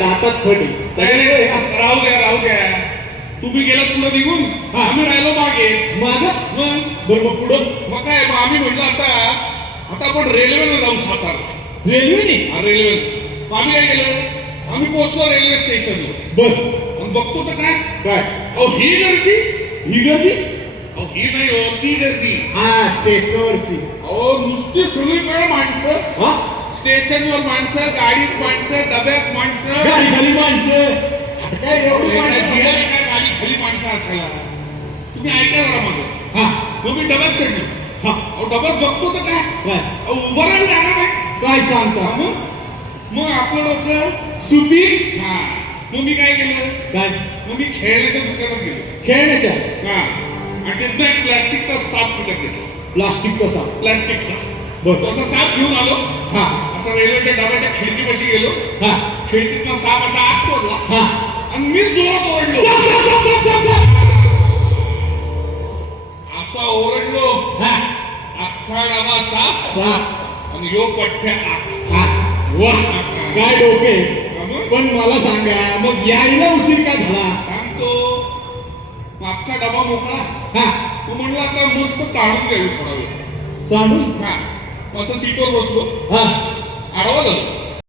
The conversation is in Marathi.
दातात फडी. राहू द्या तुम्ही गेलात पुढे निघून आम्ही राहिलो मागे माग मग बरोबर पुढं मग काय मग आम्ही म्हटलं आता आपण रेल्वेने जाऊ सातारा. रेल्वेने रेल्वे आम्ही काय केलं आम्ही पोहोचलो रेल्वे स्टेशनवर. बर आणि बघतो तर काय काय अहो ही गर्दी अहो ही नाही हो ती गर्दी. हा स्टेशनवरची. अहो नुसती सगळीकडे माणसं. हा स्टेशनवर माणसं, गाडीत माणसं, डब्यात माणसं, गाडी खाली माणसं. काय एवढी माणसं काय गाडी खाली माणसं असायला. तुम्ही ऐका जरा मग. हा मग मी डब्यात चढलो. हा अहो डब्यात बघतो तर काय काय अहो उभं राहायला जागा नाही. काय सांगता मग आपलं डोकं सुपी. हा मग मी काय केलं काय मग मी खेळण्याच्या दुकानात गेलो. खेळण्याच्या हा आणि तिथं एक प्लास्टिकचा साप विकत घेतला. प्लास्टिकचा साप. प्लास्टिकचा बर तसा साप घेऊन आलो. हा असं रेल्वेच्या डब्याच्या खिडकीपाशी गेलो. हा खिडकीतला साप असा आत सोडला हा आणि मी जोरात ओरडलो. साप, साप, साप, साप, साप, साप. असा ओरडलो हा अख्खा डबा साप साप आणि यो पठ्ठ्या आत. हात. वा काय डोके. पण मला सांगा मग यायला उशीर का झाला. सांगतो मग अख्खा डबा मोकळा. हा तू म्हणला आता मस्त काढून घ्यावी थोडा वेळ. चालून हा असं सीटवर बसलो हा आडवा झालो.